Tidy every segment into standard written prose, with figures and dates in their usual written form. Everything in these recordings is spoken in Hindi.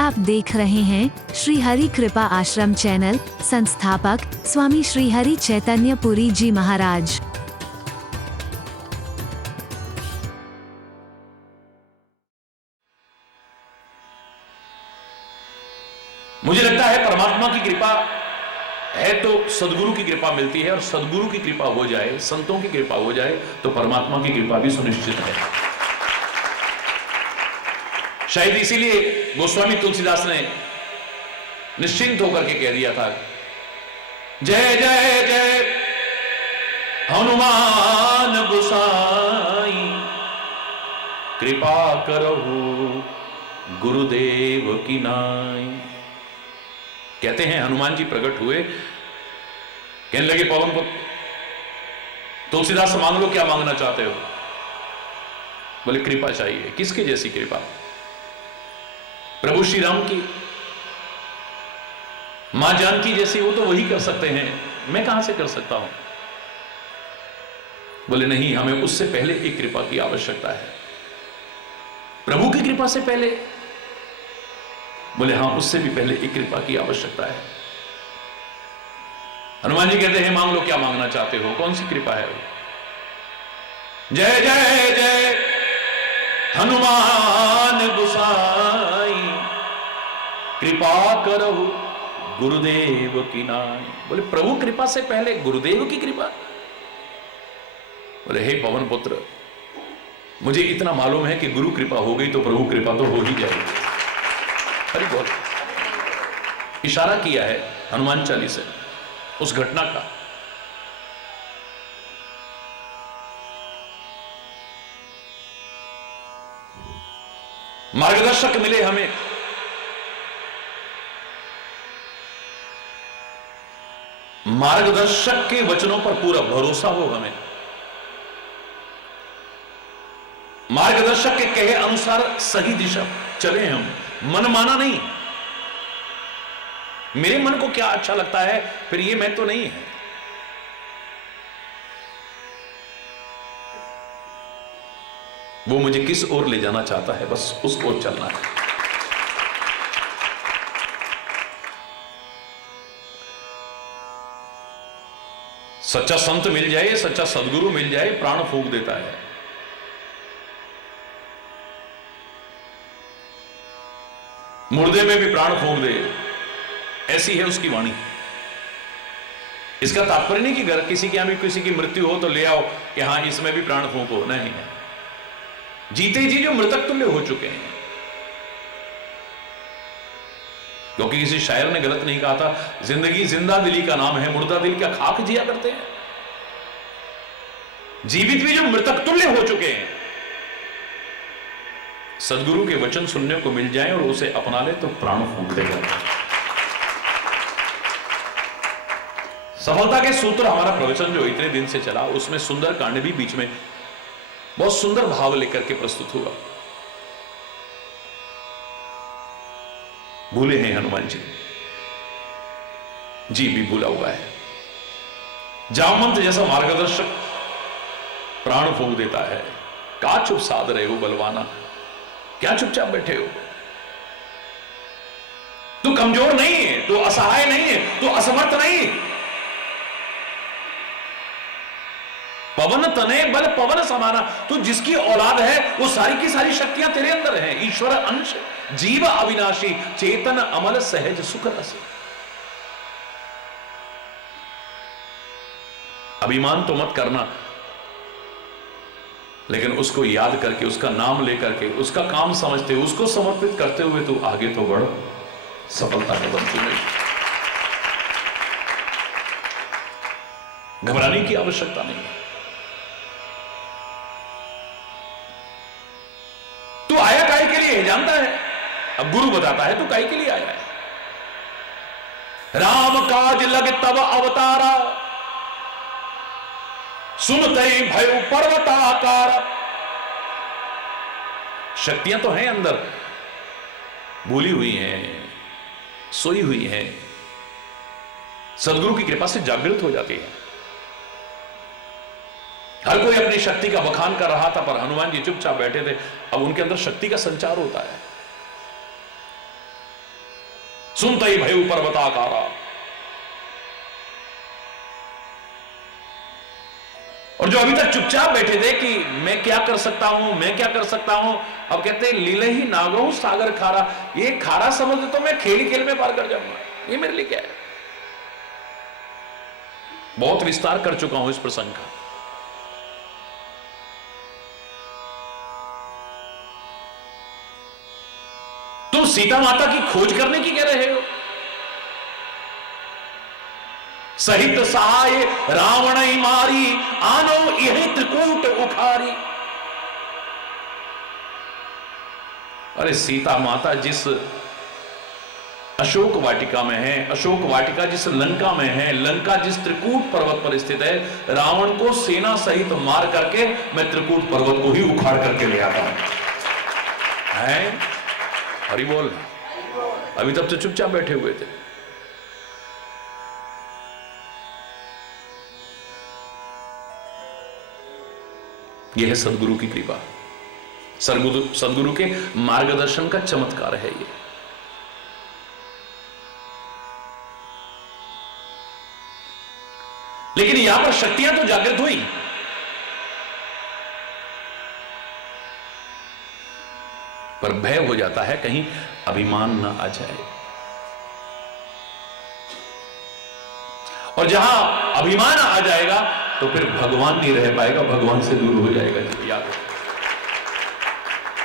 आप देख रहे हैं श्री हरि कृपा आश्रम चैनल। संस्थापक स्वामी श्री हरि चैतन्य पुरी जी महाराज। मुझे लगता है परमात्मा की कृपा है तो सदगुरु की कृपा मिलती है, और सदगुरु की कृपा हो जाए, संतों की कृपा हो जाए तो परमात्मा की कृपा भी सुनिश्चित है। शायद इसीलिए गोस्वामी तुलसीदास ने निश्चिंत होकर के कह दिया था, जय जय जय हनुमान गोसाई, कृपा करहु गुरुदेव की नाई। कहते हैं हनुमान जी प्रकट हुए, कहने लगे पवन पुत्र तुलसीदास मांग लो, क्या मांगना चाहते हो? बोले कृपा चाहिए। किसके जैसी कृपा? प्रभु श्री राम की, मां जानकी जैसी, वो तो वही कर सकते हैं, मैं कहां से कर सकता हूं? बोले नहीं, हमें उससे पहले एक कृपा की आवश्यकता है। प्रभु की कृपा से पहले? बोले हां, उससे भी पहले एक कृपा की आवश्यकता है। हनुमान जी कहते हैं मांग लो, क्या मांगना चाहते हो? कौन सी कृपा है? जय जय जय हनुमान गोसाई, कृपा करहु गुरुदेव की नाई। बोले प्रभु कृपा से पहले गुरुदेव की कृपा? बोले हे पवन पुत्र, मुझे इतना मालूम है कि गुरु कृपा हो गई तो प्रभु कृपा तो हो ही जाएगी। हरि बोल। इशारा किया है हनुमान चालीसा उस घटना का। मार्गदर्शक मिले हमें, मार्गदर्शक के वचनों पर पूरा भरोसा हो हमें, मार्गदर्शक के कहे अनुसार सही दिशा चले हम, मन माना नहीं। मेरे मन को क्या अच्छा लगता है, फिर ये मैं तो नहीं है। वो मुझे किस ओर ले जाना चाहता है, बस उस ओर चलना है। सच्चा संत मिल जाए, सच्चा सदगुरु मिल जाए, प्राण फूंक देता है। मुर्दे में भी प्राण फूंक दे, ऐसी है उसकी वाणी। इसका तात्पर्य नहीं कि अगर किसी के यहां भी किसी की मृत्यु हो तो ले आओ कि हां इसमें भी प्राण फूंको, नहीं है। जीते जी जो मृतक तुल्य हो चुके हैं, क्योंकि किसी शायर ने गलत नहीं कहा था, जिंदगी जिंदा दिली का नाम है, मुर्दा दिल क्या खाक जिया करते हैं। जीवित भी जो मृतक तुल्य हो चुके हैं, सदगुरु के वचन सुनने को मिल जाए और उसे अपना ले तो प्राण फूंक देगा। सफलता के सूत्र हमारा प्रवचन जो इतने दिन से चला, उसमें सुंदर कांड भी बीच में बहुत सुंदर भाव लेकर के प्रस्तुत हुआ। भूले हैं हनुमान जी, जी भी भूला हुआ है। जामवंत जैसा मार्गदर्शक प्राण फूंक देता है। का चुप साध रहे हो बलवाना, क्या चुपचाप बैठे हो? तू कमजोर नहीं है, तू असहाय नहीं है, तू असमर्थ नहीं। पवन तने बल पवन समाना, तू जिसकी औलाद है वो सारी की सारी शक्तियां तेरे अंदर हैं। ईश्वर अंश जीव अविनाशी, चेतन अमल सहज सुख रस। अभिमान तो मत करना, लेकिन उसको याद करके, उसका नाम लेकर के, उसका काम समझते हुए, उसको समर्पित करते हुए तू आगे तो बढ़, सफलता कदम चुने। घबराने की आवश्यकता नहीं है। तू आया काहे के लिए जानता है? अब गुरु बताता है तू काहे के लिए आया है। राम काज लग तब अवतारा, सुनते भय पर्वताकार। शक्तियां तो हैं अंदर, भूली हुई हैं, सोई हुई हैं, सदगुरु की कृपा से जागृत हो जाती है। हर कोई अपनी शक्ति का बखान कर रहा था, पर हनुमान जी चुपचाप बैठे थे। अब उनके अंदर शक्ति का संचार होता है। सुनते ही भयु पर्वताकारा। और जो अभी तक चुपचाप बैठे थे कि मैं क्या कर सकता हूं, मैं क्या कर सकता हूं, अब कहते हैं लीले ही नागो सागर खारा। ये खारा समझ तो मैं खेल खेल में पार कर जाऊंगा, ये मेरे लिए क्या है। बहुत विस्तार कर चुका हूं इस प्रसंग का। तुम सीता माता की खोज करने की कह रहे हो। सहित सहाय रावण मारी, आनो यही त्रिकूट उखारी। अरे सीता माता जिस अशोक वाटिका में है, अशोक वाटिका जिस लंका में है, लंका जिस त्रिकूट पर्वत पर स्थित है, रावण को सेना सहित मार करके मैं त्रिकूट पर्वत को ही उखाड़ करके ले आता हूं। हरि बोल। अभी तब तो चुपचाप बैठे हुए थे। यह है सदगुरु की कृपा, सदगुरु के मार्गदर्शन का चमत्कार है ये। लेकिन यहां पर शक्तियां तो जागृत हुई, पर भय हो जाता है कहीं अभिमान ना आ जाए। और जहां अभिमान आ जाएगा तो फिर भगवान नहीं रह पाएगा, भगवान से दूर हो जाएगा। याद रखो,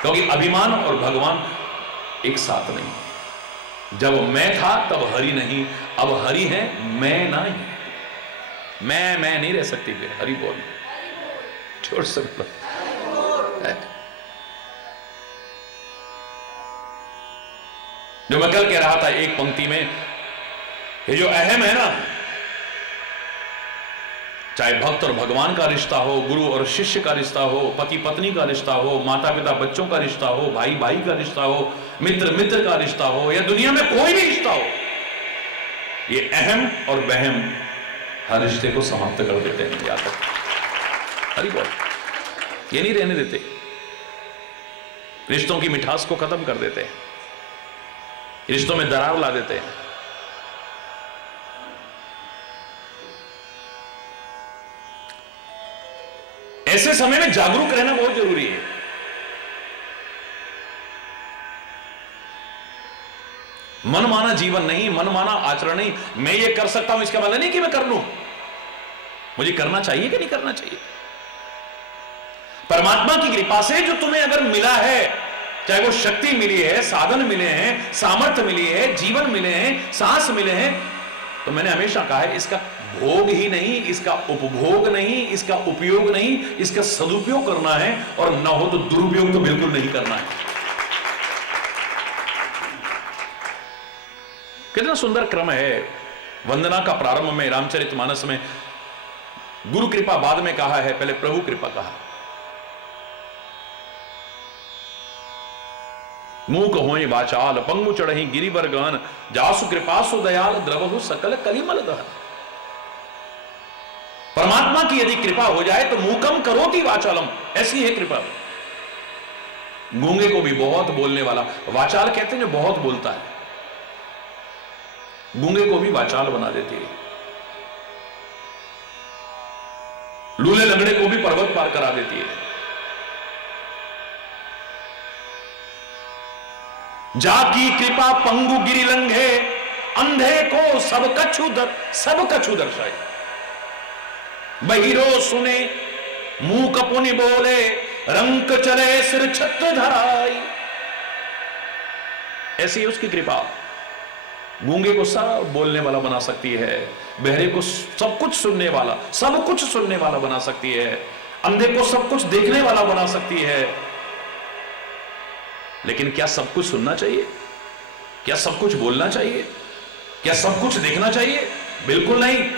क्योंकि अभिमान और भगवान एक साथ नहीं। जब मैं था तब हरि नहीं, अब हरि है मैं नहीं। मैं नहीं रह सकती फिर। हरि बोल, छोड़ सकता। जो मैं कल कह रहा था एक पंक्ति में, ये जो अहम है ना, चाहे भक्त और भगवान का रिश्ता हो, गुरु और शिष्य का रिश्ता हो, पति पत्नी का रिश्ता हो, माता पिता बच्चों का रिश्ता हो, भाई भाई का रिश्ता हो, मित्र मित्र का रिश्ता हो, या दुनिया में कोई भी रिश्ता हो, ये अहम और वहम हर रिश्ते को समाप्त कर देते हैं। याद रखो, हरि बोल। ये नहीं रहने देते, रिश्तों की मिठास को खत्म कर देते हैं, रिश्तों में दरार ला देते हैं। ऐसे समय में जागरूक रहना बहुत जरूरी है। मनमाना जीवन नहीं, मनमाना आचरण नहीं। मैं ये कर सकता हूं इसका मतलब नहीं कि मैं कर लूं, मुझे करना चाहिए कि नहीं करना चाहिए। परमात्मा की कृपा से जो तुम्हें अगर मिला है, चाहे वो शक्ति मिली है, साधन मिले हैं, सामर्थ्य मिली है, जीवन मिले हैं, सांस मिले हैं, तो मैंने हमेशा कहा है इसका भोग ही नहीं, इसका उपभोग नहीं, इसका उपयोग नहीं, इसका सदुपयोग करना है, और ना हो तो दुरुपयोग तो बिल्कुल नहीं करना है। कितना सुंदर क्रम है। वंदना का प्रारंभ में रामचरितमानस में गुरु कृपा बाद में कहा है, पहले प्रभु कृपा कहा। मूक होए वाचाल, पंगु चढ़ही गिरिवर गहन, जासु कृपा सु दयाल, द्रवहु सकल कलिमल दहन। परमात्मा की यदि कृपा हो जाए तो मूकम करोति वाचालम, ऐसी है कृपा। गूंगे को भी बहुत बोलने वाला, वाचाल कहते हैं जो बहुत बोलता है, गूंगे को भी वाचाल बना देती है। लूले लंगड़े को भी पर्वत पार करा देती है। जाकी कृपा पंगु गिरि लंघे, अंधे को सब कछु दर्शाए। बहिरो सुने मूक पुनि बोले, रंक चले सिर छत्र धराई। ऐसी है उसकी कृपा। गूंगे को सब बोलने वाला बना सकती है, बहरे को सब कुछ सुनने वाला बना सकती है, अंधे को सब कुछ देखने वाला बना सकती है। लेकिन क्या सब कुछ सुनना चाहिए? क्या सब कुछ बोलना चाहिए? क्या सब कुछ देखना चाहिए? बिल्कुल नहीं।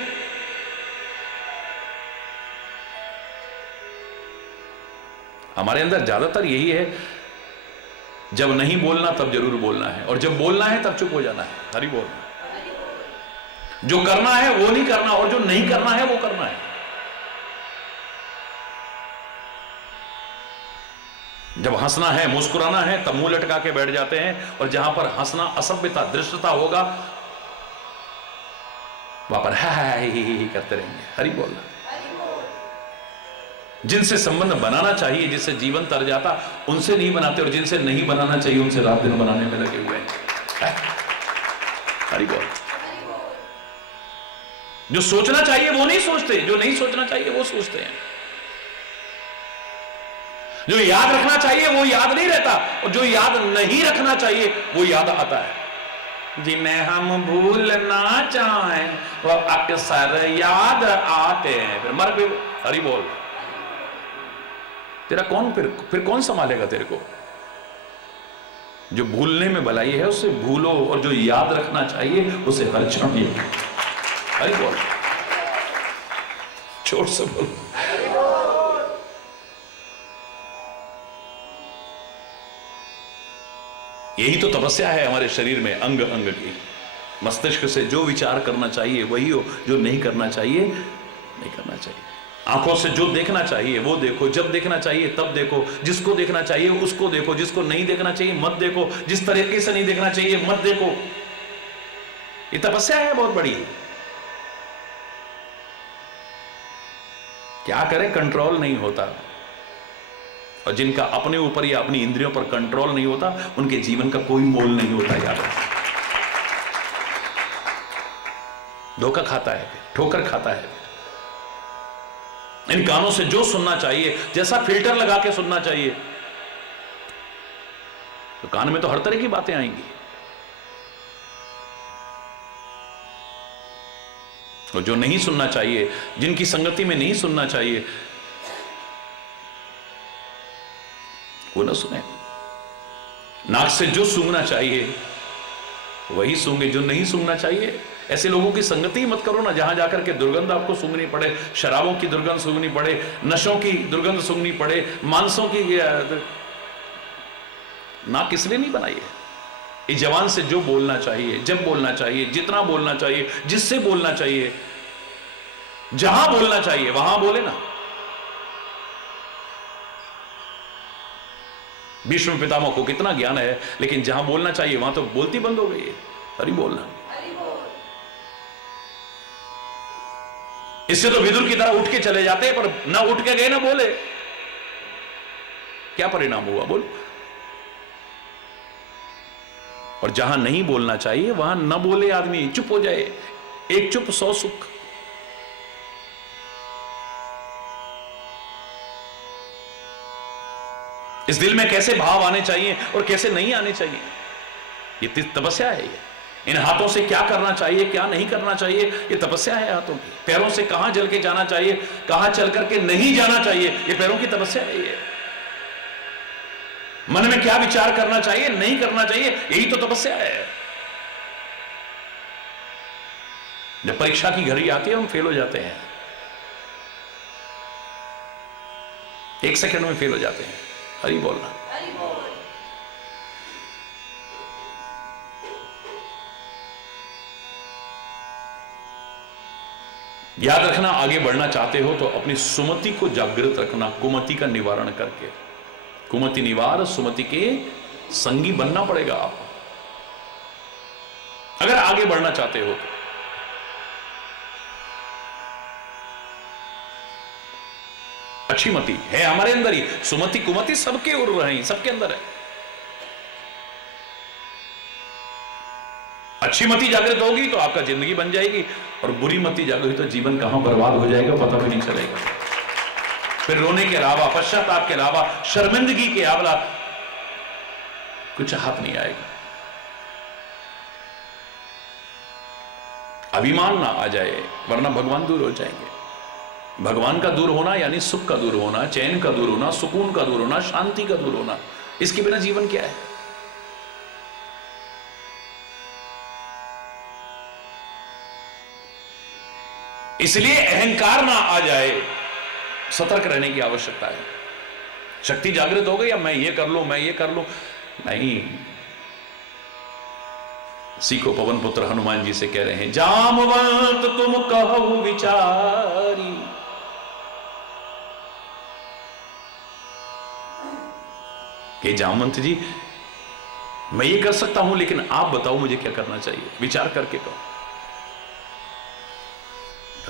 हमारे अंदर ज्यादातर यही है, जब नहीं बोलना तब जरूर बोलना है, और जब बोलना है तब चुप हो जाना है। हरि बोल। जो करना है वो नहीं करना, और जो नहीं करना है वो करना है। जब हंसना है, मुस्कुराना है, तब मुंह लटका के बैठ जाते हैं, और जहां पर हंसना असभ्यता, दृष्टता होगा, वहां पर हाय करते रहेंगे। हरि बोलना। जिनसे संबंध बनाना चाहिए, जिससे जीवन तर जाता, उनसे नहीं बनाते, और जिनसे नहीं बनाना चाहिए उनसे रात दिन बनाने में लगे हुए हैं। हरि बोल। जो सोचना चाहिए वो नहीं सोचते, जो नहीं सोचना चाहिए वो सोचते हैं। जो याद रखना चाहिए वो याद नहीं रहता, और जो याद नहीं रखना चाहिए वो याद आता है। जिन्हें हम भूलना चाहें वो अक्सर याद आते हैं, फिर मर गए। हरि बोल। तेरा कौन फिर कौन संभालेगा तेरे को? जो भूलने में भलाई है उसे भूलो, और जो याद रखना चाहिए उसे हर क्षण याद। हरि बोल। छोड़ से बोल। यही तो तपस्या है हमारे शरीर में, अंग अंग की। मस्तिष्क से जो विचार करना चाहिए वही हो, जो नहीं करना चाहिए नहीं करना चाहिए। आंखों से जो देखना चाहिए वो देखो, जब देखना चाहिए तब देखो, जिसको देखना चाहिए उसको देखो, जिसको नहीं देखना चाहिए मत देखो, जिस तरीके से नहीं देखना चाहिए मत देखो। ये तपस्या है बहुत बड़ी। क्या करें, कंट्रोल नहीं होता। और जिनका अपने ऊपर या अपनी इंद्रियों पर कंट्रोल नहीं होता उनके जीवन का कोई मोल नहीं होता। यार धोखा खाता है, ठोकर खाता है। इन कानों से जो सुनना चाहिए, जैसा फिल्टर लगा के सुनना चाहिए, तो कान में तो हर तरह की बातें आएंगी। और जो नहीं सुनना चाहिए, जिनकी संगति में नहीं सुनना चाहिए, वो ना सुने। नाक से जो सूंघना चाहिए वही सूंघे, जो नहीं सूंघना चाहिए ऐसे लोगों की संगति मत करो ना, जहां जाकर के दुर्गंध आपको सूंघनी पड़े, शराबों की दुर्गंध सूंघनी पड़े, नशों की दुर्गंध सूंघनी पड़े, मांसों की। नाक इसलिए नहीं बनाई है। इस जवान से जो बोलना चाहिए, जब बोलना चाहिए, जितना बोलना चाहिए, जिससे बोलना चाहिए, जहां बोलना चाहिए वहां बोले ना। भीष्म पितामह को कितना ज्ञान है, लेकिन जहां बोलना चाहिए वहां तो बोलती बंद हो गई है। हरि बोलना। इससे तो विदुर की तरह उठ के चले जाते, पर ना उठ के गए ना बोले। क्या परिणाम हुआ बोल? और जहां नहीं बोलना चाहिए वहां न बोले आदमी, चुप हो जाए। एक चुप 100 सुख। इस दिल में कैसे भाव आने चाहिए और कैसे नहीं आने चाहिए, ये तपस्या है। ये इन हाथों से क्या करना चाहिए, क्या नहीं करना चाहिए, ये तपस्या है हाथों की। पैरों से कहां चल के जाना चाहिए, कहां चल करके नहीं जाना चाहिए, ये पैरों की तपस्या है। ये मन में क्या विचार करना चाहिए, नहीं करना चाहिए, यही तो तपस्या है। जब परीक्षा की घड़ी आती है हम फेल हो जाते हैं, 1 सेकंड में फेल हो जाते हैं। हरि बोलना। याद रखना, आगे बढ़ना चाहते हो तो अपनी सुमति को जागृत रखना, कुमति का निवारण करके। कुमति निवार सुमति के संगी बनना पड़ेगा आपको, अगर आगे बढ़ना चाहते हो तो। अच्छी मति है हमारे अंदर ही, सुमति कुमति सबके उड़ रहे हैं, सबके अंदर है। अच्छी मति जागृत होगी तो आपका जिंदगी बन जाएगी, और बुरी मति जागृत तो जीवन कहां बर्बाद हो जाएगा पता भी नहीं चलेगा। फिर रोने के अलावा, पश्चाताप के अलावा, शर्मिंदगी के अलावा कुछ हाथ नहीं आएगा। अभिमान ना आ जाए, वरना भगवान दूर हो जाएंगे। भगवान का दूर होना यानी सुख का दूर होना, चैन का दूर होना, सुकून का दूर होना, शांति का दूर होना। इसके बिना जीवन क्या है? इसलिए अहंकार ना आ जाए, सतर्क रहने की आवश्यकता है। शक्ति जागृत हो गई, अब मैं ये कर लूं, मैं ये कर लूं, नहीं। सीखो, पवन पुत्र हनुमान जी से कह रहे हैं, जामवंत तुम कहो विचारी, कि जामवंत जी मैं ये कर सकता हूं, लेकिन आप बताओ मुझे क्या करना चाहिए, विचार करके कहो।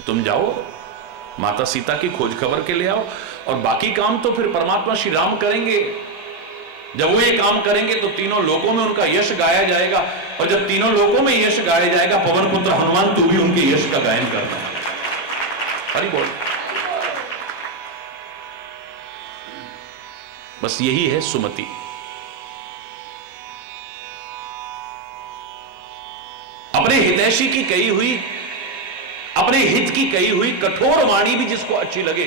तुम जाओ माता सीता की खोज खबर के ले आओ, और बाकी काम तो फिर परमात्मा श्री राम करेंगे। जब वो ये काम करेंगे तो तीनों लोकों में उनका यश गाया जाएगा, और जब तीनों लोकों में यश गाया जाएगा, पवन पुत्र हनुमान तू भी उनके यश का गायन करना। हरि बोल। बस यही है सुमति। अपने हितैषी की कही हुई, अपने हित की कही हुई कठोर वाणी भी जिसको अच्छी लगे,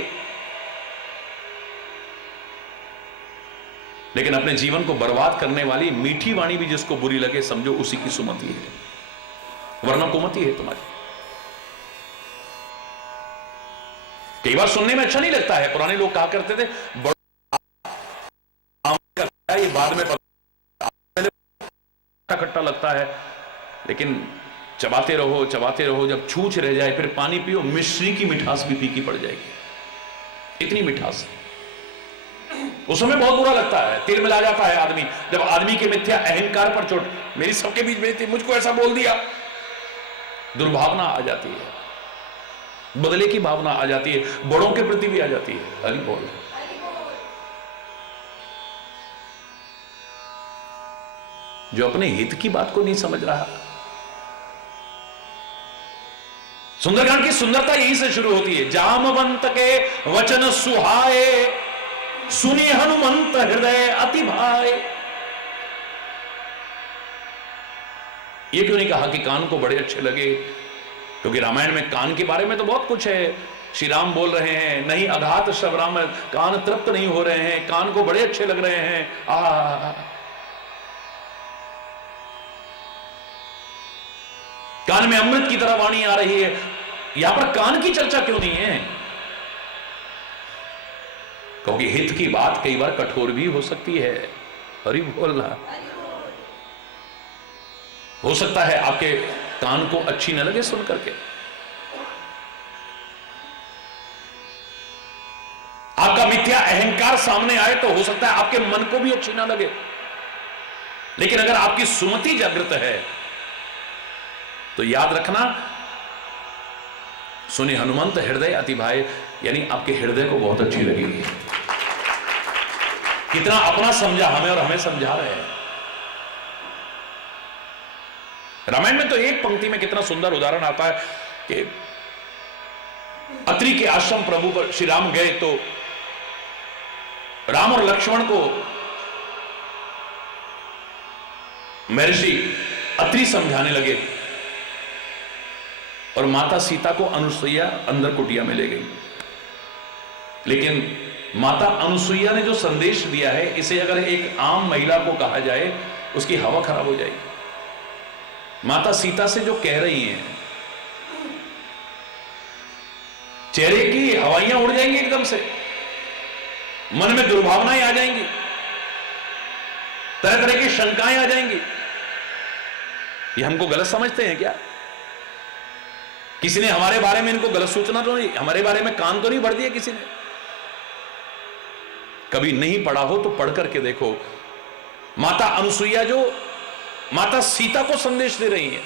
लेकिन अपने जीवन को बर्बाद करने वाली मीठी वाणी भी जिसको बुरी लगे, समझो उसी की सुमति है, वरना कुमति है तुम्हारी। कई बार सुनने में अच्छा नहीं लगता है। पुराने लोग कहा करते थे ये बाद में खट्टा लगता है, लेकिन चबाते रहो चबाते रहो, जब छूछ रह जाए फिर पानी पियो, मिश्री की मिठास भी फीकी पड़ जाएगी, इतनी मिठास। उस समय बहुत बुरा लगता है, तिल मिला जाता है आदमी, जब आदमी के मिथ्या अहंकार पर चोट, मेरी सबके बीच बेइज्जती, मुझको ऐसा बोल दिया, दुर्भावना आ जाती है, बदले की भावना आ जाती है, बड़ों के प्रति भी आ जाती है। हरि बोल। जो अपने हित की बात को नहीं समझ रहा। सुंदरकांड की सुंदरता यहीं से शुरू होती है। जामवंत के वचन सुहाए, सुनी हनुमंत हृदय अति भाए। ये क्यों नहीं कहा कि कान को बड़े अच्छे लगे, क्योंकि रामायण में कान के बारे में तो बहुत कुछ है। श्री राम बोल रहे हैं, नहीं अघात श्रवराम, कान तृप्त नहीं हो रहे हैं, कान को बड़े अच्छे लग रहे हैं। कान में अमृत की तरह वाणी आ रही है। यहां पर कान की चर्चा क्यों नहीं है? क्योंकि हित की बात कई बार कठोर भी हो सकती है। हरि बोल। हो सकता है आपके कान को अच्छी न लगे सुन करके, आपका मिथ्या अहंकार सामने आए तो हो सकता है आपके मन को भी अच्छी ना लगे, लेकिन अगर आपकी सुमति जागृत है तो याद रखना, सुने हनुमंत हृदय अति भाए, यानी आपके हृदय को बहुत अच्छी लगेगी। कितना अपना समझा हमें और हमें समझा रहे हैं। रामायण में तो एक पंक्ति में कितना सुंदर उदाहरण आता है कि अत्रि के आश्रम प्रभु पर श्री राम गए तो राम और लक्ष्मण को महर्षि अत्रि समझाने लगे और माता सीता को अनुसुईया अंदर कुटिया में ले गई। लेकिन माता अनुसुईया ने जो संदेश दिया है, इसे अगर एक आम महिला को कहा जाए उसकी हवा खराब हो जाएगी। माता सीता से जो कह रही हैं, चेहरे की हवाइयां उड़ जाएंगी एकदम से, मन में दुर्भावनाएं आ जाएंगी, तरह तरह की शंकाएं आ जाएंगी। ये हमको गलत समझते हैं क्या? किसी ने हमारे बारे में इनको गलत सूचना तो नहीं, हमारे बारे में कान तो नहीं भर दिया किसी ने? कभी नहीं पढ़ा हो तो पढ़ करके देखो। माता अनुसुईया जो माता सीता को संदेश दे रही हैं,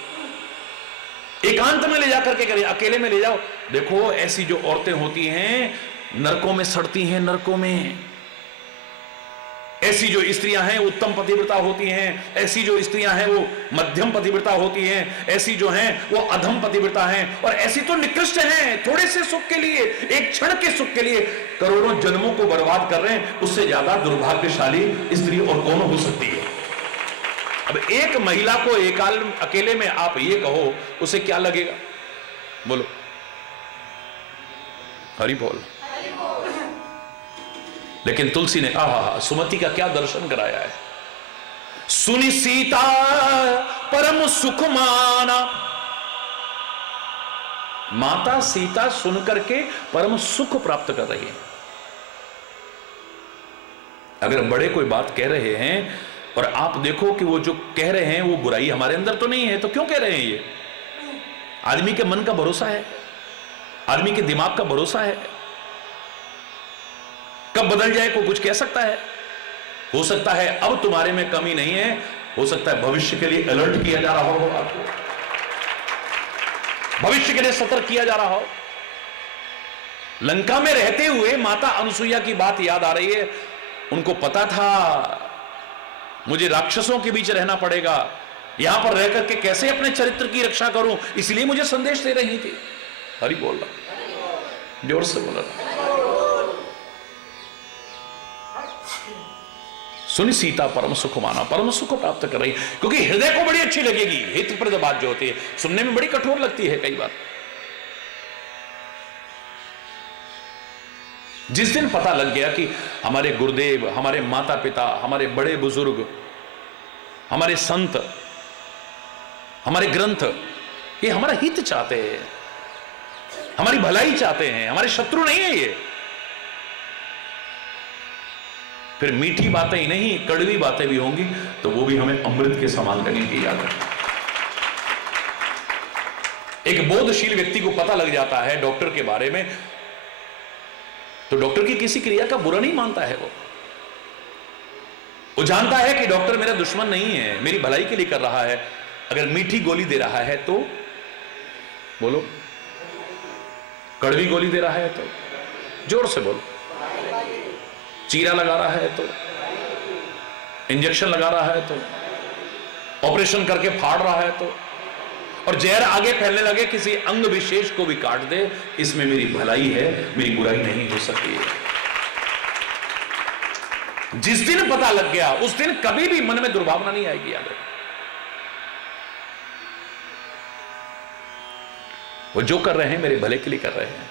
एकांत में ले जाकर के करें, अकेले में ले जाओ, देखो ऐसी जो औरतें होती हैं नरकों में सड़ती हैं, नरकों में। ऐसी जो स्त्रियां हैं उत्तम पतिव्रता होती हैं, ऐसी जो स्त्रियां हैं वो मध्यम पतिव्रता होती हैं, ऐसी जो हैं वो अधम पतिव्रता हैं, और ऐसी तो निकृष्ट हैं, थोड़े से सुख के लिए, एक क्षण के सुख के लिए करोड़ों जन्मों को बर्बाद कर रहे हैं। उससे ज्यादा दुर्भाग्यशाली स्त्री और कौन हो सकती है? अब एक महिला को एकाल अकेले में आप ये कहो, उसे क्या लगेगा? बोलो। हरि बोल। लेकिन तुलसी ने आहा सुमति का क्या दर्शन कराया है। सुनी सीता परम सुख माना, माता सीता सुनकर के परम सुख प्राप्त कर रही है। अगर बड़े कोई बात कह रहे हैं और आप देखो कि वो जो कह रहे हैं वो बुराई हमारे अंदर तो नहीं है, तो क्यों कह रहे हैं? ये आदमी के मन का भरोसा है, आदमी के दिमाग का भरोसा है। कब बदल जाए कोई कुछ कह सकता है? हो सकता है अब तुम्हारे में कमी नहीं है, हो सकता है भविष्य के लिए अलर्ट किया जा रहा हो, आपको भविष्य के लिए सतर्क किया जा रहा हो। लंका में रहते हुए माता अनसुईया की बात याद आ रही है। उनको पता था मुझे राक्षसों के बीच रहना पड़ेगा, यहां पर रह करके कैसे अपने चरित्र की रक्षा करूं, इसलिए मुझे संदेश दे रही थी। हरि बोल रहा, जोर से बोल रहा। सुनी सीता परम सुख माना, परम सुख प्राप्त कर रही, क्योंकि हृदय को बड़ी अच्छी लगेगी। हितप्रद बात जो होती है सुनने में बड़ी कठोर लगती है कई बार। जिस दिन पता लग गया कि हमारे गुरुदेव, हमारे माता पिता, हमारे बड़े बुजुर्ग, हमारे संत, हमारे ग्रंथ, ये हमारा हित चाहते हैं, हमारी भलाई चाहते हैं, हमारे शत्रु नहीं है ये, फिर मीठी बातें ही नहीं कड़वी बातें भी होंगी तो वो भी हमें अमृत के समान लगेंगी। याद रखें, एक बोधशील व्यक्ति को पता लग जाता है डॉक्टर के बारे में, तो डॉक्टर की किसी क्रिया का बुरा नहीं मानता है। वो जानता है कि डॉक्टर मेरा दुश्मन नहीं है, मेरी भलाई के लिए कर रहा है। अगर मीठी गोली दे रहा है तो बोलो, कड़वी गोली दे रहा है तो जोर से बोलो, चीरा लगा रहा है तो, इंजेक्शन लगा रहा है तो, ऑपरेशन करके फाड़ रहा है तो, और जहर आगे फैलने लगे, किसी अंग विशेष को भी काट दे, इसमें मेरी भलाई है, मेरी बुराई नहीं हो सकती है। जिस दिन पता लग गया उस दिन कभी भी मन में दुर्भावना नहीं आएगी। याद रखो, वो जो कर रहे हैं मेरे भले के लिए कर रहे हैं।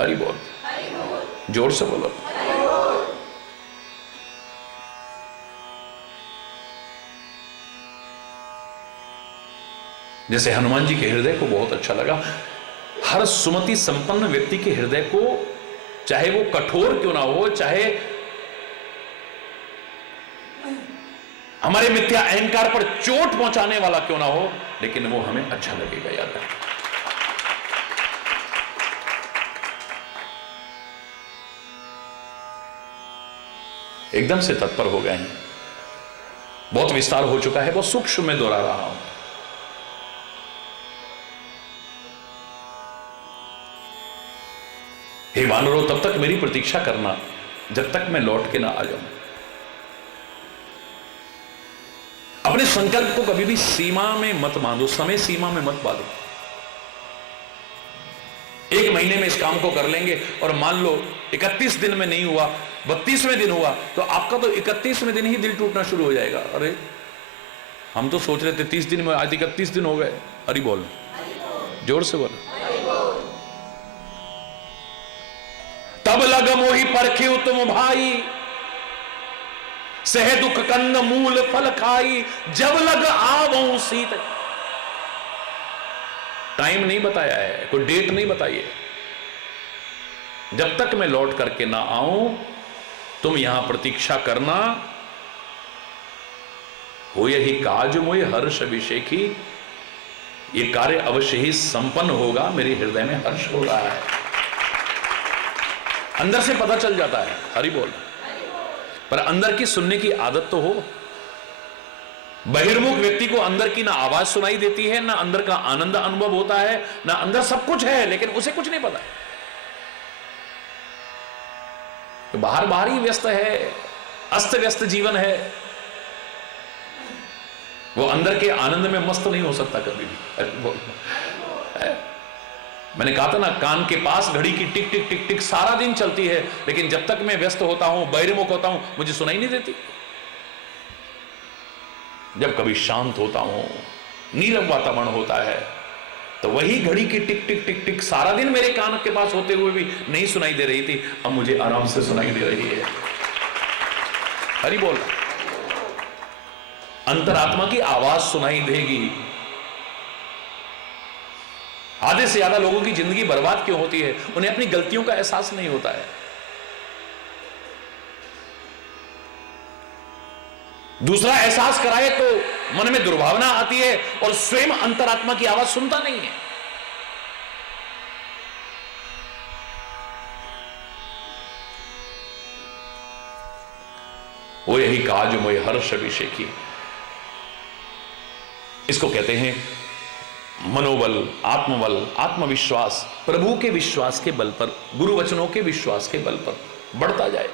हरि बोल, जोर से बोलो। जैसे हनुमान जी के हृदय को बहुत अच्छा लगा। हर सुमति संपन्न व्यक्ति के हृदय को, चाहे वो कठोर क्यों ना हो, चाहे हमारे मिथ्या अहंकार पर चोट पहुंचाने वाला क्यों ना हो, लेकिन वो हमें अच्छा लगेगा। याद रखें, एकदम से तत्पर हो गए हैं, बहुत विस्तार हो चुका है, बहुत सूक्ष्म में दोहरा रहा हूं। हे वानरों, तब तक मेरी प्रतीक्षा करना जब तक मैं लौट के ना आ जाऊं। अपने संकल्प को कभी भी सीमा में मत बांधो, समय सीमा में मत बांधो। एक महीने में इस काम को कर लेंगे और मान लो 31 दिन में नहीं हुआ, 32वें दिन हुआ, तो आपका तो 31वें दिन ही दिल टूटना शुरू हो जाएगा। अरे हम तो सोच रहे थे 30 दिन में, आज 31 दिन हो गए। हरि बोल, जोर से बोल। तब लग मोहि परखिउ तुम भाई, सह दुख कंद मूल फल खाई, जब लग आवऊं सीत। टाइम नहीं बताया है, कोई डेट नहीं बताई है। जब तक मैं लौट करके ना आऊं तुम यहां प्रतीक्षा करना। हो यही काज मोय हर्ष अभिषेकी, ये कार्य अवश्य ही संपन्न होगा, मेरे हृदय में हर्ष हो रहा है। अंदर से पता चल जाता है। हरि बोल। पर अंदर की सुनने की आदत तो हो। बहिर्मुख व्यक्ति को अंदर की ना आवाज सुनाई देती है, ना अंदर का आनंद अनुभव होता है, ना अंदर सब कुछ है, लेकिन उसे कुछ नहीं पता। तो बाहर बाहर ही व्यस्त है, अस्त व्यस्त जीवन है, वो अंदर के आनंद में मस्त नहीं हो सकता कभी भी। मैंने कहा था ना, कान के पास घड़ी की टिक टिक टिक टिक सारा दिन चलती है, लेकिन जब तक मैं व्यस्त होता हूं, बहिर्मुख होता हूं, मुझे सुनाई नहीं देती। जब कभी शांत होता हूं, नीरव वातावरण होता है, तो वही घड़ी की टिक टिक टिक टिक सारा दिन मेरे कान के पास होते हुए भी नहीं सुनाई दे रही थी, अब मुझे आराम से सुनाई दे रही है। हरि बोल। अंतरात्मा की आवाज सुनाई देगी। आधे से ज्यादा लोगों की जिंदगी बर्बाद क्यों होती है? उन्हें अपनी गलतियों का एहसास नहीं होता है। दूसरा एहसास कराए तो मन में दुर्भावना आती है और स्वयं अंतरात्मा की आवाज सुनता नहीं है। वो यही काज मोय हर्ष अभिषेकी। इसको कहते हैं मनोबल, आत्मबल, आत्मविश्वास। प्रभु के विश्वास के बल पर, गुरु वचनों के विश्वास के बल पर बढ़ता जाए।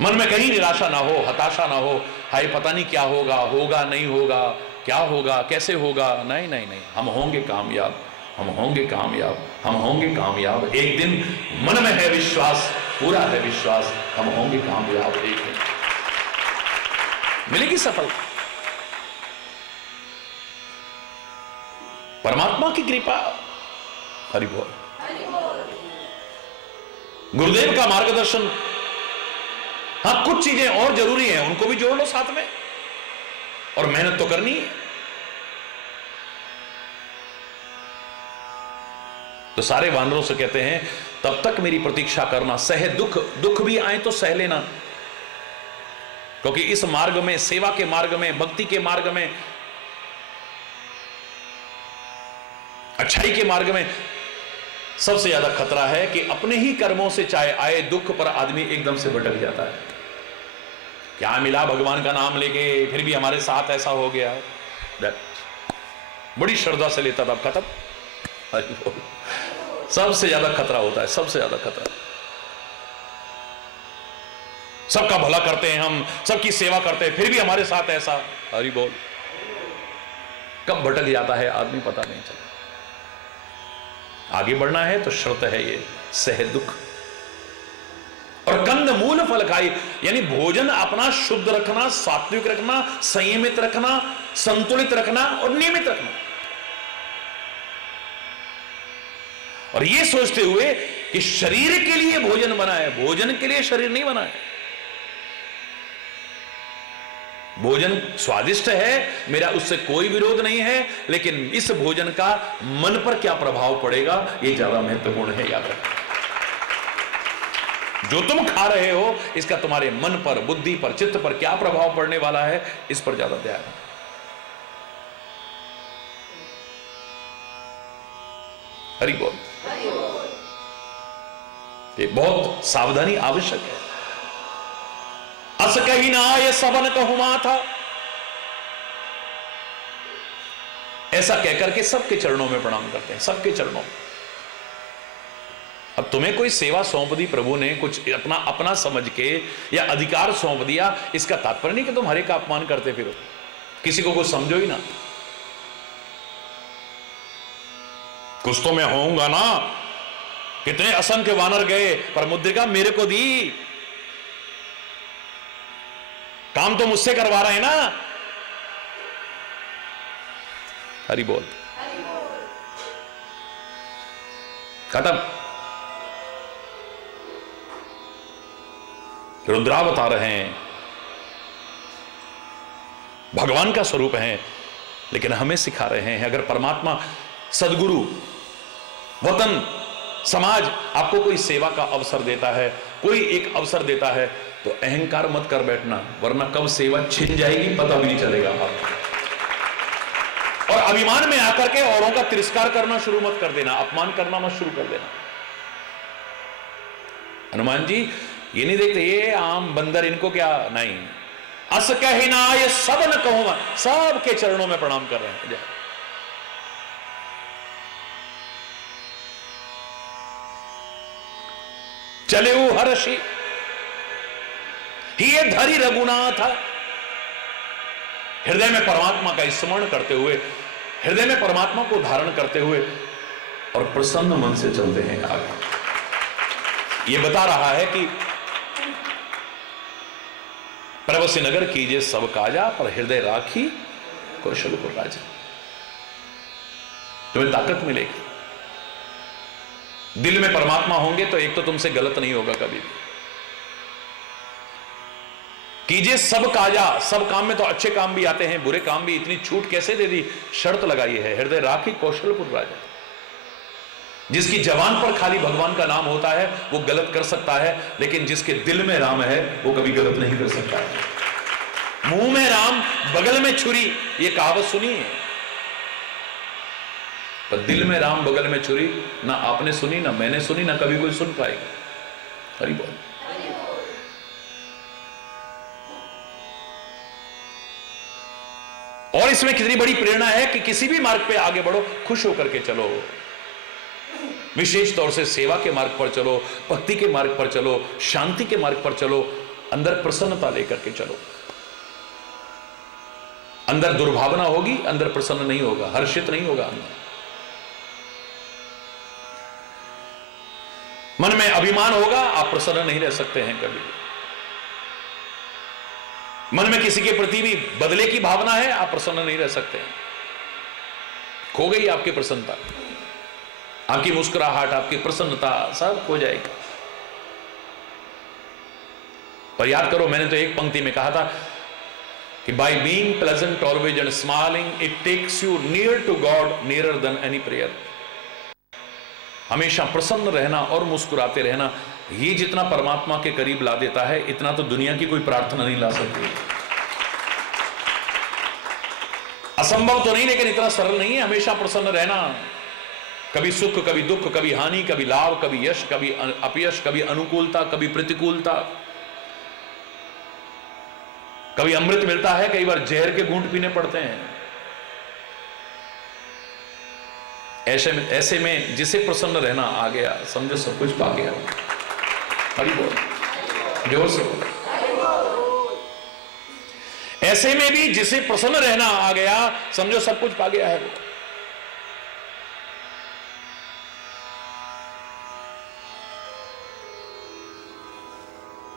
मन में कहीं निराशा ना हो, हताशा ना हो, हाय पता नहीं क्या होगा, होगा नहीं होगा, क्या होगा, कैसे होगा। नहीं नहीं नहीं, हम होंगे कामयाब, हम होंगे कामयाब, हम होंगे कामयाब। एक दिन मन में है विश्वास, पूरा है विश्वास, हम होंगे कामयाब। एक दिन मिलेगी सफलता। परमात्मा की कृपा। हरि बोल। गुरुदेव का मार्गदर्शन। हाँ, कुछ चीजें और जरूरी हैं, उनको भी जोड़ लो साथ में, और मेहनत तो करनी है। तो सारे वानरों से कहते हैं तब तक मेरी प्रतीक्षा करना, सह दुख, दुख भी आए तो सह लेना, क्योंकि इस मार्ग में, सेवा के मार्ग में, भक्ति के मार्ग में, अच्छाई के मार्ग में सबसे ज्यादा खतरा है कि अपने ही कर्मों से चाहे आए दुख पर आदमी एकदम से भटक जाता है। क्या मिला भगवान का नाम लेके, फिर भी हमारे साथ ऐसा हो गया। बड़ी श्रद्धा से लेता था, खत्म। सबसे ज्यादा खतरा होता है, सबसे ज्यादा खतरा। सबका भला करते हैं हम, सबकी सेवा करते हैं, फिर भी हमारे साथ ऐसा। हरि बोल। कब भटक जाता है आदमी पता नहीं चलता। आगे बढ़ना है तो शर्त है ये, सह दुख। और कंद मूल फल खाई, यानी भोजन अपना शुद्ध रखना, सात्विक रखना, संयमित रखना, संतुलित रखना और नियमित रखना। और ये सोचते हुए कि शरीर के लिए भोजन बना है, भोजन के लिए शरीर नहीं बना है। भोजन स्वादिष्ट है, मेरा उससे कोई विरोध नहीं है, लेकिन इस भोजन का मन पर क्या प्रभाव पड़ेगा ये ज्यादा महत्वपूर्ण है। याद रखना, जो तुम खा रहे हो इसका तुम्हारे मन पर, बुद्धि पर, चित्त पर क्या प्रभाव पड़ने वाला है, इस पर ज्यादा ध्यान रखना। हरि बोल। ये बहुत सावधानी आवश्यक है। अस कही ना ये सबन कहूमा था, ऐसा कहकर के सबके चरणों में प्रणाम करते हैं, सबके चरणों में। अब तुम्हें कोई सेवा सौंप दी प्रभु ने, कुछ अपना अपना समझ के या अधिकार सौंप दिया, इसका तात्पर्य नहीं कि तुम हरे का अपमान करते फिरो, किसी को कुछ समझो ही ना। कुछ तो मैं होऊंगा ना। कितने असंख्य वानर गए पर मुद्रिका मेरे को दी, काम तो मुझसे करवा रहे हैं ना। हरि बोल। खत्म। रुद्रावतार हैं, भगवान का स्वरूप है, लेकिन हमें सिखा रहे हैं अगर परमात्मा, सदगुरु, वतन, समाज आपको कोई सेवा का अवसर देता है, कोई एक अवसर देता है, तो अहंकार मत कर बैठना, वरना कब सेवा छिन जाएगी पता भी नहीं चलेगा आपको। और अभिमान में आकर के औरों का तिरस्कार करना शुरू मत कर देना, अपमान करना मत शुरू कर देना। हनुमान जी ये नहीं देखते ये आम बंदर, इनको क्या नहीं। अस कही ना ये सब न कहूंगा, सबके चरणों में प्रणाम कर रहे हैं। चले वो हर्षि ये धरी रघुनाथ, हृदय में परमात्मा का स्मरण करते हुए, हृदय में परमात्मा को धारण करते हुए और प्रसन्न मन से चलते हैं आगे। ये बता रहा है कि प्रवस्य नगर कीजिए सब काजा, पर हृदय राखी कौशलपुर राजा। तुम्हें ताकत मिलेगी, दिल में परमात्मा होंगे तो एक तो तुमसे गलत नहीं होगा कभी भी। कीजिए सब काजा, सब काम में तो अच्छे काम भी आते हैं, बुरे काम भी। इतनी छूट कैसे दे दी? शर्त लगाई है, हृदय राखी कौशलपुर राजा। जिसकी जबान पर खाली भगवान का नाम होता है वो गलत कर सकता है, लेकिन जिसके दिल में राम है वो कभी गलत नहीं कर सकता है। मुंह में राम बगल में छुरी, ये कहावत सुनी है, पर दिल में राम बगल में छुरी ना आपने सुनी, ना मैंने सुनी, ना कभी कोई सुन पाएगा। हरि बोल। और इसमें कितनी बड़ी प्रेरणा है कि किसी भी मार्ग पे आगे बढ़ो, खुश होकर के चलो। विशेष तौर से सेवा के मार्ग पर चलो, भक्ति के मार्ग पर चलो, शांति के मार्ग पर चलो, अंदर प्रसन्नता लेकर के चलो। अंदर दुर्भावना होगी, अंदर प्रसन्न नहीं होगा, हर्षित नहीं होगा। अंदर मन में अभिमान होगा, आप प्रसन्न नहीं रह सकते हैं कभी। मन में किसी के प्रति भी बदले की भावना है, आप प्रसन्न नहीं रह सकते हैं। खो गई आपकी प्रसन्नता, आपकी मुस्कुराहट, आपकी प्रसन्नता सब खो जाएगी। पर याद करो, मैंने तो एक पंक्ति में कहा था कि by being pleasant always and smiling it takes you near to God, nearer than any prayer. हमेशा प्रसन्न रहना और मुस्कुराते रहना, ये जितना परमात्मा के करीब ला देता है, इतना तो दुनिया की कोई प्रार्थना नहीं ला सकती। असंभव तो नहीं, लेकिन इतना सरल नहीं है हमेशा प्रसन्न रहना। कभी सुख, कभी दुख, कभी हानि, कभी लाभ, कभी यश, कभी अपयश, कभी अनुकूलता, कभी प्रतिकूलता। कभी अमृत मिलता है, कई बार जहर के घूंट पीने पड़ते हैं। ऐसे में जिसे प्रसन्न रहना आ गया, समझो सब कुछ पा गया। हरि बोल, जोर से बोल। ऐसे में भी जिसे प्रसन्न रहना आ गया, समझो सब कुछ पा गया है वो।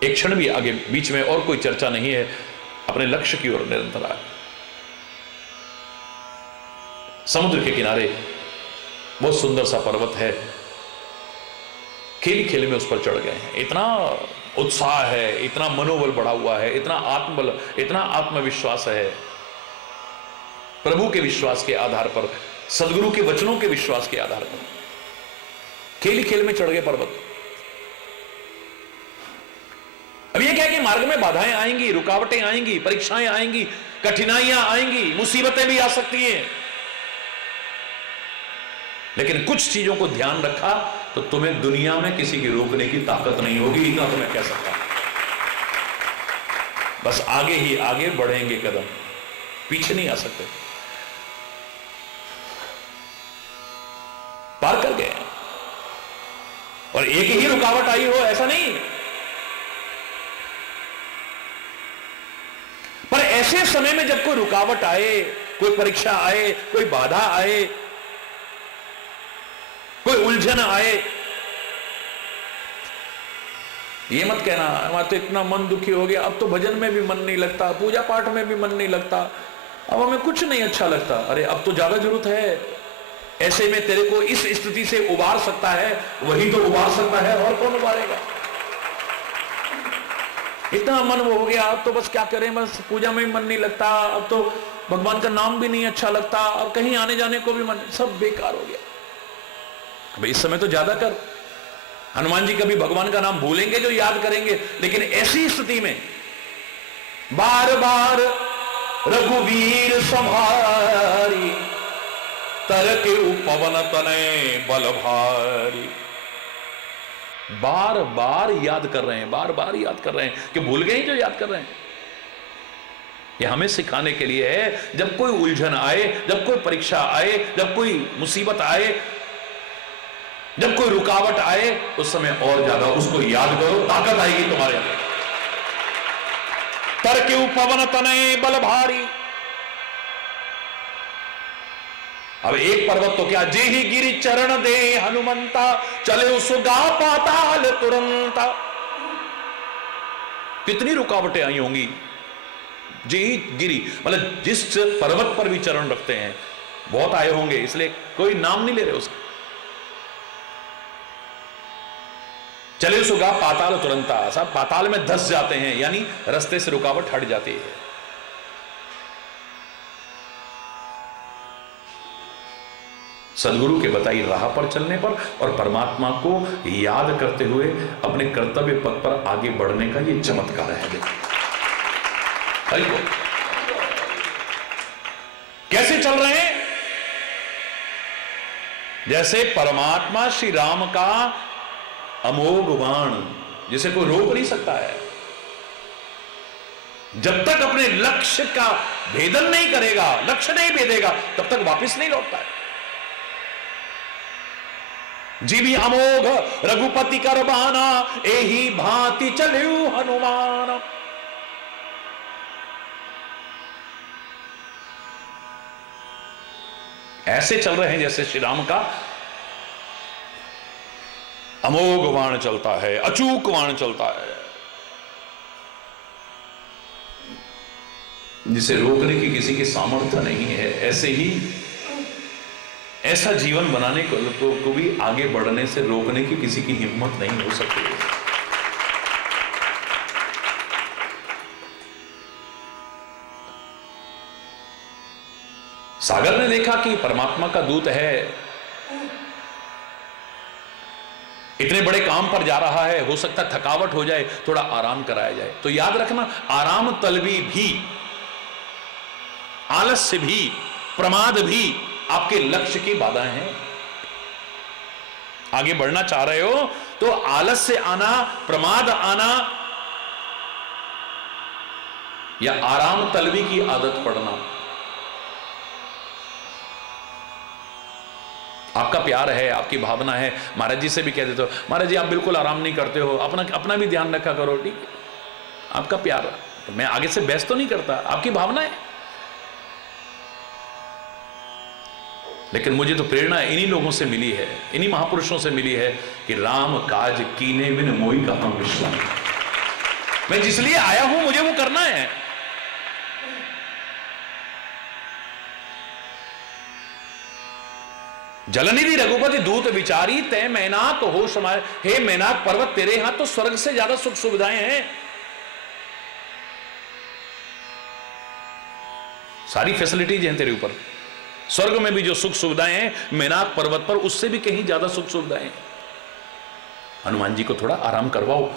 एक क्षण भी आगे बीच में और कोई चर्चा नहीं है, अपने लक्ष्य की ओर निरंतर आगे। समुद्र के किनारे बहुत सुंदर सा पर्वत है, खेली खेली में उस पर चढ़ गए हैं। इतना उत्साह है, इतना मनोबल बढ़ा हुआ है, इतना आत्मबल, इतना आत्मविश्वास है। प्रभु के विश्वास के आधार पर, सदगुरु के वचनों के विश्वास के आधार पर खेली खेल में चढ़ गए पर्वत। अब यह क्या कि मार्ग में बाधाएं आएंगी, रुकावटें आएंगी, परीक्षाएं आएंगी, कठिनाइयां आएंगी, मुसीबतें भी आ सकती हैं, लेकिन कुछ चीजों को ध्यान रखा तो तुम्हें दुनिया में किसी की रोकने की ताकत नहीं होगी। इतना तो मैं कह सकता हूं। बस आगे ही आगे बढ़ेंगे कदम, पीछे नहीं आ सकते। पार कर गए, और एक ही रुकावट आई हो ऐसा नहीं। पर ऐसे समय में जब कोई रुकावट आए, कोई परीक्षा आए, कोई बाधा आए, कोई उलझन आए, ये मत कहना हमारा तो इतना मन दुखी हो गया, अब तो भजन में भी मन नहीं लगता, पूजा पाठ में भी मन नहीं लगता, अब हमें कुछ नहीं अच्छा लगता। अरे अब तो ज्यादा जरूरत है। ऐसे में तेरे को इस स्थिति से उबार सकता है वही तो उबार सकता है, और कौन उबारेगा। इतना मन वो हो गया, अब तो बस क्या करें, बस पूजा में भी मन नहीं लगता, अब तो भगवान का नाम भी नहीं अच्छा लगता, अब कहीं आने जाने को भी मन, सब बेकार हो गया। अब इस समय तो ज्यादा कर। हनुमान जी कभी भगवान का नाम भूलेंगे जो याद करेंगे, लेकिन ऐसी स्थिति में बार बार रघुवीर संहारी, तरके पवन तनय बल भारी। बार बार याद कर रहे हैं, बार बार याद कर रहे हैं कि भूल गए जो याद कर रहे हैं। यह हमें सिखाने के लिए है, जब कोई उलझन आए, जब कोई परीक्षा आए, जब कोई मुसीबत आए, जब कोई रुकावट आए, उस समय और ज्यादा उसको याद करो, ताकत आएगी तुम्हारे अंदर। तरके पवन तनय बल भारी। अब एक पर्वत तो क्या, जे ही गिरि चरण दे हनुमंता, चले सुगा पाताल तुरंता। कितनी रुकावटें आई होंगी। जे ही गिरी मतलब जिस पर्वत पर भी चरण रखते हैं, बहुत आए होंगे, इसलिए कोई नाम नहीं ले रहे उसका। चले सुगा पाताल तुरंता, सब पाताल में धंस जाते हैं, यानी रास्ते से रुकावट हट जाती है। सदगुरु के बताई राह पर चलने पर और परमात्मा को याद करते हुए अपने कर्तव्य पथ पर आगे बढ़ने का ये चमत्कार है। हरि बोल। कैसे चल रहे हैं? जैसे परमात्मा श्री राम का अमोघ बाण, जिसे कोई रोक नहीं सकता है। जब तक अपने लक्ष्य का भेदन नहीं करेगा, लक्ष्य नहीं भेदेगा, तब तक वापस नहीं लौटता है। जीवी अमोघ रघुपति कर बाना, एही भांति चलियो हनुमान। ऐसे चल रहे हैं जैसे श्री राम का अमोघ बाण चलता है, अचूक बाण चलता है, जिसे रोकने की किसी की सामर्थ्य नहीं है। ऐसे ही ऐसा जीवन बनाने को भी आगे बढ़ने से रोकने की किसी की हिम्मत नहीं हो सकती। सागर ने देखा कि परमात्मा का दूत है, इतने बड़े काम पर जा रहा है, हो सकता है थकावट हो जाए, थोड़ा आराम कराया जाए। तो याद रखना, आराम तलबी भी, आलस्य भी, प्रमाद भी आपके लक्ष्य की बाधाएं हैं। आगे बढ़ना चाह रहे हो तो आलस्य आना, प्रमाद आना या आराम तलबी की आदत पड़ना, आपका प्यार है, आपकी भावना है। महाराज जी से भी कह देते हो, महाराज जी आप बिल्कुल आराम नहीं करते हो, अपना भी ध्यान रखा करो। ठीक है, आपका प्यार, तो मैं आगे से बहस तो नहीं करता, आपकी भावना है। लेकिन मुझे तो प्रेरणा इन्हीं लोगों से मिली है, इन्हीं महापुरुषों से मिली है कि राम काज कीने बिन मोहि कहां विश्राम। मैं जिस लिए आया हूं मुझे वो करना है। जलनिधि रघुपति दूत विचारी, तय मैनाक हो समाये। हे मैनाक पर्वत, तेरे यहां तो स्वर्ग से ज्यादा सुख सुविधाएं हैं, सारी फैसिलिटीज हैं तेरे ऊपर। स्वर्ग में भी जो सुख सुविधाएं हैं, मैनाक पर्वत पर उससे भी कहीं ज्यादा सुख सुविधाएं हैं। हनुमान जी को थोड़ा आराम करवाओ।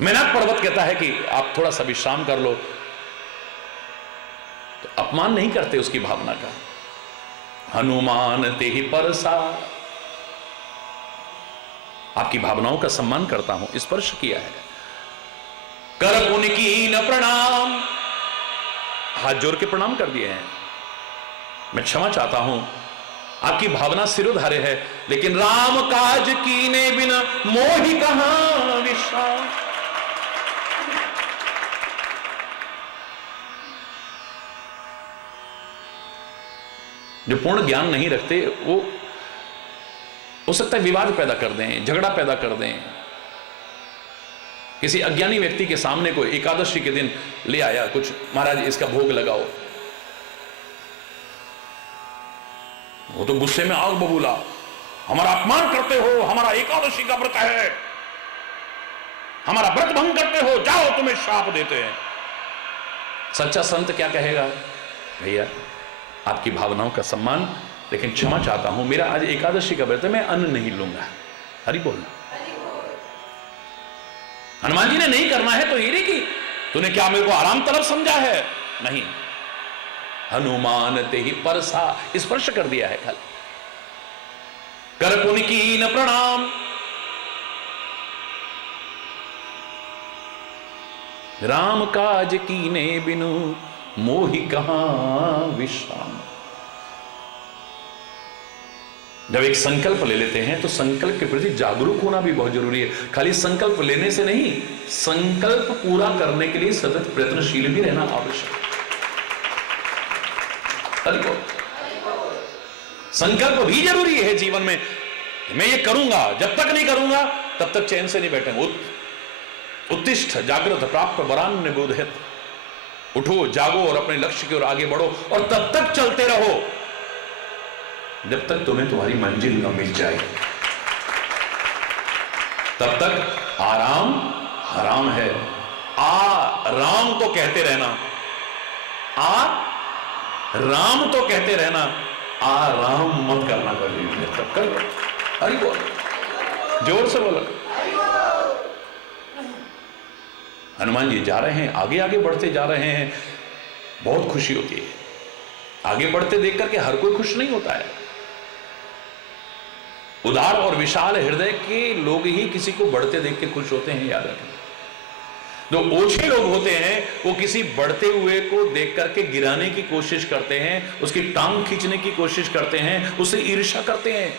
मैनाक पर्वत कहता है कि आप थोड़ा सा विश्राम कर लो, तो अपमान नहीं करते उसकी भावना का। हनुमान तेहि परसा, आपकी भावनाओं का सम्मान करता हूं, स्पर्श किया है। कर पुनि कीन प्रणाम, हाथ जोड़ के प्रणाम कर दिए हैं। मैं क्षमा चाहता हूं, आपकी भावना सिरोधार्य है, लेकिन राम काज कीने बिना मोहि कहां विश्राम। जो पूर्ण ज्ञान नहीं रखते वो हो सकता है विवाद पैदा कर दें, झगड़ा पैदा कर दें। किसी अज्ञानी व्यक्ति के सामने कोई एकादशी के दिन ले आया कुछ, महाराज इसका भोग लगाओ, वो तो गुस्से में आग बबूला, हमारा अपमान करते हो, हमारा एकादशी का व्रत है, हमारा व्रत भंग करते हो, जाओ तुम्हें श्राप देते हैं। सच्चा संत क्या कहेगा? भैया आपकी भावनाओं का सम्मान, लेकिन क्षमा चाहता हूं, मेरा आज एकादशी का व्रत है, मैं अन्न नहीं लूंगा। हरि बोलना। हनुमान जी ने नहीं करना है तो ये नहीं कि तूने क्या मेरे को आराम तरफ समझा है, नहीं। हनुमान ते ही परसा, स्पर्श कर दिया है कल। कर पुनि कीन प्रणाम, राम काज कीने बिनु मोहि कहां विश्राम। जब एक संकल्प ले लेते हैं तो संकल्प के प्रति जागरूक होना भी बहुत जरूरी है। खाली संकल्प लेने से नहीं, संकल्प पूरा करने के लिए सतत प्रयत्नशील भी रहना आवश्यक है। संकल्प भी जरूरी है जीवन में। मैं ये करूंगा, जब तक नहीं करूंगा तब तक चैन से नहीं बैठेंगे। उत्तिष्ठ जागृत प्राप्त वरान निबोधित, उठो जागो और अपने लक्ष्य की ओर आगे बढ़ो, और तब तक चलते रहो जब तक तुम्हें तुम्हारी मंजिल न मिल जाए। तब तक आराम हराम है। राम तो कहते रहना, राम तो कहते रहना, आराम मत करना कभी। तब कर हरि बोल, जोर से बोलो। हनुमान जी जा रहे हैं, आगे आगे बढ़ते जा रहे हैं, बहुत खुशी होती है। आगे बढ़ते देख करके हर कोई खुश नहीं होता है। उदार और विशाल हृदय के लोग ही किसी को बढ़ते देख के खुश होते हैं, याद रखें। जो ओछे लोग होते हैं वो किसी बढ़ते हुए को देख करके गिराने की कोशिश करते हैं, उसकी टांग खींचने की कोशिश करते हैं, उससे ईर्ष्या करते हैं।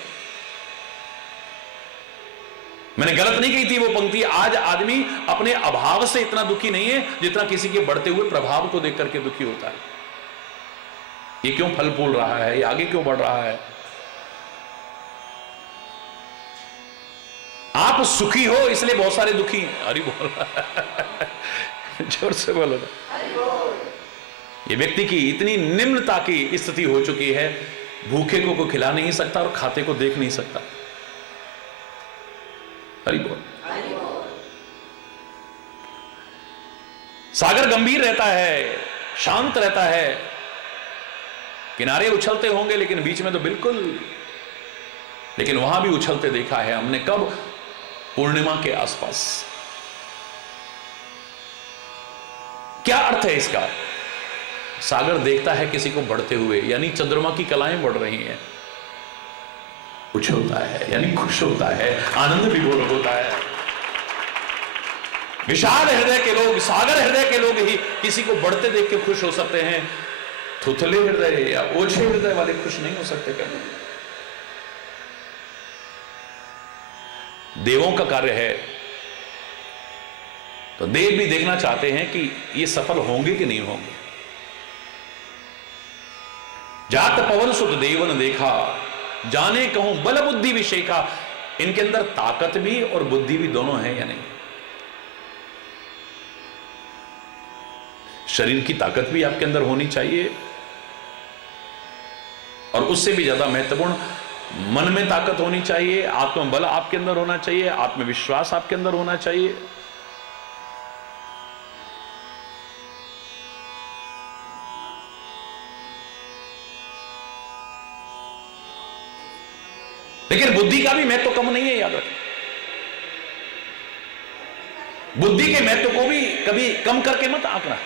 मैंने गलत नहीं कही थी वो पंक्ति। आज आदमी अपने अभाव से इतना दुखी नहीं है जितना किसी के बढ़ते हुए प्रभाव को देख करके दुखी होता है। ये क्यों फल फूल रहा है, ये आगे क्यों बढ़ रहा है। आप सुखी हो इसलिए बहुत सारे दुखी हैं। हरि बोल, जोर से बोलो ना। ये व्यक्ति की इतनी निम्नता की स्थिति हो चुकी है, भूखे को खिला नहीं सकता और खाते को देख नहीं सकता। हरि बोल। सागर गंभीर रहता है, शांत रहता है, किनारे उछलते होंगे लेकिन बीच में तो बिल्कुल, लेकिन वहां भी उछलते देखा है हमने। कब? पूर्णिमा के आसपास। क्या अर्थ है इसका? सागर देखता है किसी को बढ़ते हुए, यानी चंद्रमा की कलाएं बढ़ रही हैं, उछलता है यानी खुश होता है, आनंद विभोर होता है। विशाल हृदय के लोग, सागर हृदय के लोग ही किसी को बढ़ते देख के खुश हो सकते हैं। थुथले हृदय या ओछे हृदय वाले खुश नहीं हो सकते। कहीं देवों का कार्य है तो देव भी देखना चाहते हैं कि ये सफल होंगे कि नहीं होंगे। जात पवन सुत देवन देखा, जाने कहूं बल बुद्धि विषेका। इनके अंदर ताकत भी और बुद्धि भी दोनों है या नहीं। शरीर की ताकत भी आपके अंदर होनी चाहिए और उससे भी ज्यादा महत्वपूर्ण मन में ताकत होनी चाहिए, आत्मबल आपके अंदर होना चाहिए, आत्मविश्वास आपके अंदर होना चाहिए। लेकिन बुद्धि का भी महत्व कम नहीं है, याद रखें। बुद्धि के महत्व को भी कभी कम करके मत आंकना।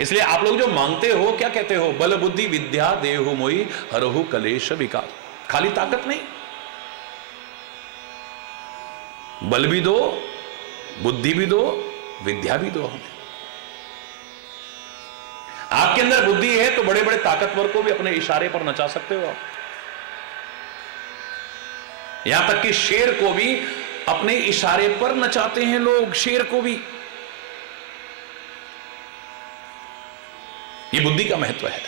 इसलिए आप लोग जो मांगते हो, क्या कहते हो? बल बुद्धि विद्या देहु मोई हरहु कलेश विकार। खाली ताकत नहीं, बल भी दो, बुद्धि भी दो, विद्या भी दो हमें। आपके अंदर बुद्धि है तो बड़े बड़े ताकतवर को भी अपने इशारे पर नचा सकते हो आप। यहां तक कि शेर को भी अपने इशारे पर नचाते हैं लोग, शेर को भी। ये बुद्धि का महत्व है।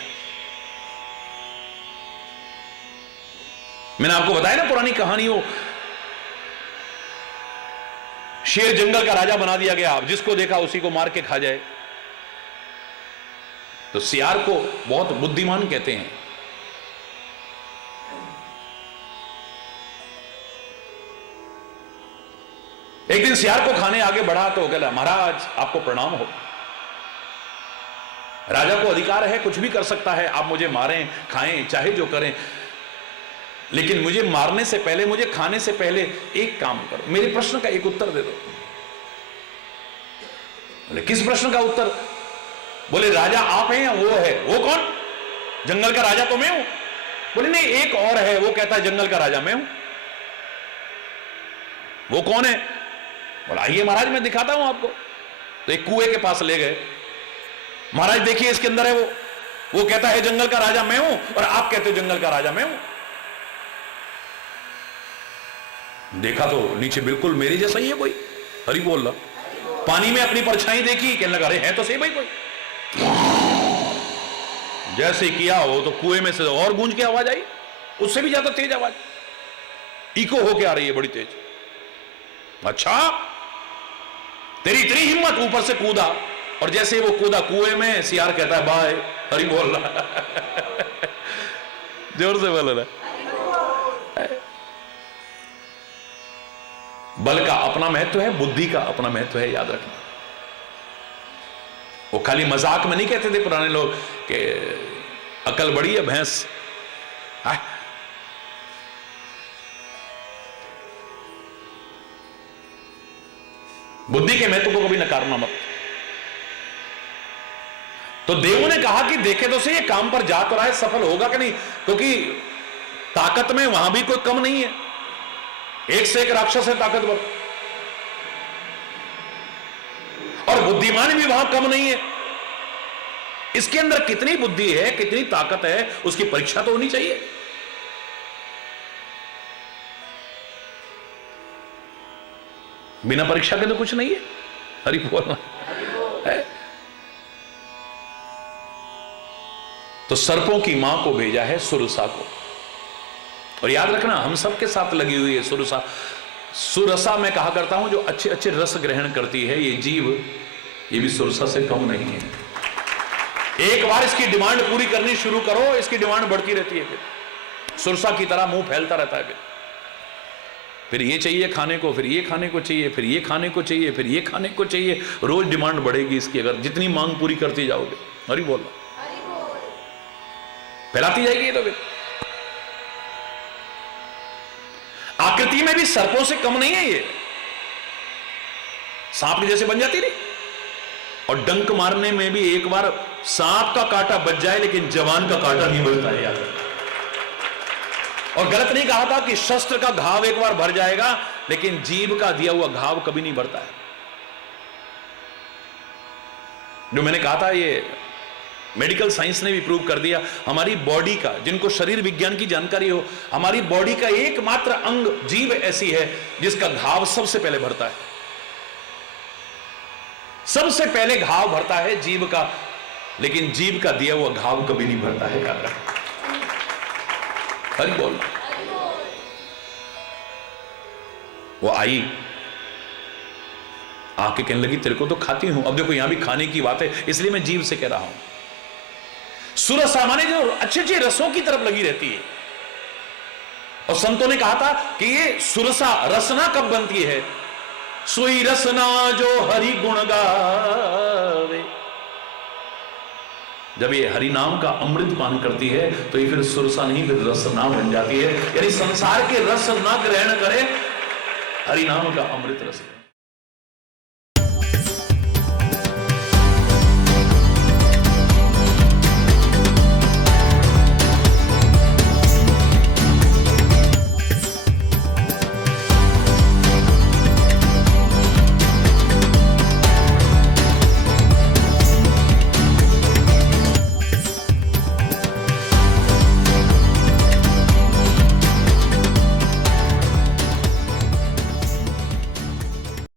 मैंने आपको बताया ना पुरानी कहानियों, शेर जंगल का राजा बना दिया गया, जिसको देखा उसी को मार के खा जाए। तो सियार को बहुत बुद्धिमान कहते हैं। एक दिन सियार को खाने आगे बढ़ा तो कहला, महाराज आपको प्रणाम हो। राजा को अधिकार है, कुछ भी कर सकता है, आप मुझे मारें खाएं चाहे जो करें, लेकिन मुझे मारने से पहले, मुझे खाने से पहले एक काम करो, मेरे प्रश्न का एक उत्तर दे दो। बोले किस प्रश्न का उत्तर? बोले राजा आप हैं या वो है? वो कौन? जंगल का राजा तो मैं हूं। बोले नहीं, एक और है, वो कहता है जंगल का राजा मैं हूं। वो कौन है? बोला आइए महाराज मैं दिखाता हूं आपको। तो एक कुएं के पास ले गए। महाराज देखिए इसके अंदर है वो कहता है जंगल का राजा मैं हूं और आप कहते हो जंगल का राजा मैं हूं। देखा तो नीचे बिल्कुल मेरे जैसा ही है कोई। हरि बोल रहा। पानी में अपनी परछाई देखी, कहने लगा अरे है तो सही भाई कोई। जैसे किया हो तो कुएं में से और गूंज के आवाज आई, उससे भी ज्यादा तेज आवाज, इको होके आ रही है बड़ी तेज। अच्छा तेरी इतनी हिम्मत, ऊपर से कूदा और जैसे वो कूदा कुएं में, सियार कहता है बाय। हरि बोल रहा। जोर से बोल रहा। बल का अपना महत्व है, बुद्धि का अपना महत्व है, याद रखना। वो खाली मजाक में नहीं कहते थे पुराने लोग कि अकल बड़ी है भैंस। बुद्धि के महत्व को कभी नकारना मत। तो देवों ने कहा कि देखे तो सही ये काम पर जा तो रहा है, सफल होगा कि नहीं, क्योंकि ताकत में वहां भी कोई कम नहीं है, एक से एक राक्षस है ताकतवर। बुद्धिमान भी वहां कम नहीं है। इसके अंदर कितनी बुद्धि है, कितनी ताकत है, उसकी परीक्षा तो होनी चाहिए। बिना परीक्षा के तो कुछ नहीं है। हरि बोल है। तो सर्पों की मां को भेजा है सुरसा को। और याद रखना, हम सबके साथ लगी हुई है सुरसा। सुरसा मैं कहा करता हूं जो अच्छे अच्छे रस ग्रहण करती है ये जीव, ये भी सुरसा से कम नहीं है। एक बार इसकी डिमांड पूरी करनी शुरू करो, इसकी डिमांड बढ़ती रहती है। फिर सुरसा की तरह मुंह फैलता रहता है। फिर ये चाहिए खाने को, फिर ये खाने को चाहिए, फिर ये खाने को चाहिए, फिर ये खाने को चाहिए। रोज डिमांड बढ़ेगी इसकी, अगर जितनी मांग पूरी करती जाओगे। हरि बोल, फैलाती जाएगी। तो फिर आकृति में भी सर्पों से कम नहीं है ये, सांप के जैसे बन जाती नहीं। और डंक मारने में भी एक बार सांप का कांटा बच जाए लेकिन जवान का कांटा नहीं बचता है यार। और गलत नहीं कहा था कि शस्त्र का घाव एक बार भर जाएगा, लेकिन जीव का दिया हुआ घाव कभी नहीं भरता है। जो मैंने कहा था ये मेडिकल साइंस ने भी प्रूव कर दिया। हमारी बॉडी का, जिनको शरीर विज्ञान की जानकारी हो, हमारी बॉडी का एकमात्र अंग जीभ ऐसी है जिसका घाव सबसे पहले भरता है। सबसे पहले घाव भरता है जीभ का, लेकिन जीभ का दिया हुआ घाव कभी नहीं भरता है यार। हरि बोल। वो आई आके कहने लगी तेरे को तो खाती हूं। अब देखो यहां भी खाने की बात है, इसलिए मैं जीभ से कह रहा हूं। सुरसा माने जो अच्छे अच्छे रसों की तरफ लगी रहती है। और संतों ने कहा था कि ये सुरसा रसना कब बनती है? सोई रसना जो हरि गुण गावे। जब ये हरि नाम का अमृत पान करती है तो ये फिर सुरसा नहीं, फिर रसना बन जाती है। यानी संसार के रस ना ग्रहण करे, हरि नाम का अमृत रस।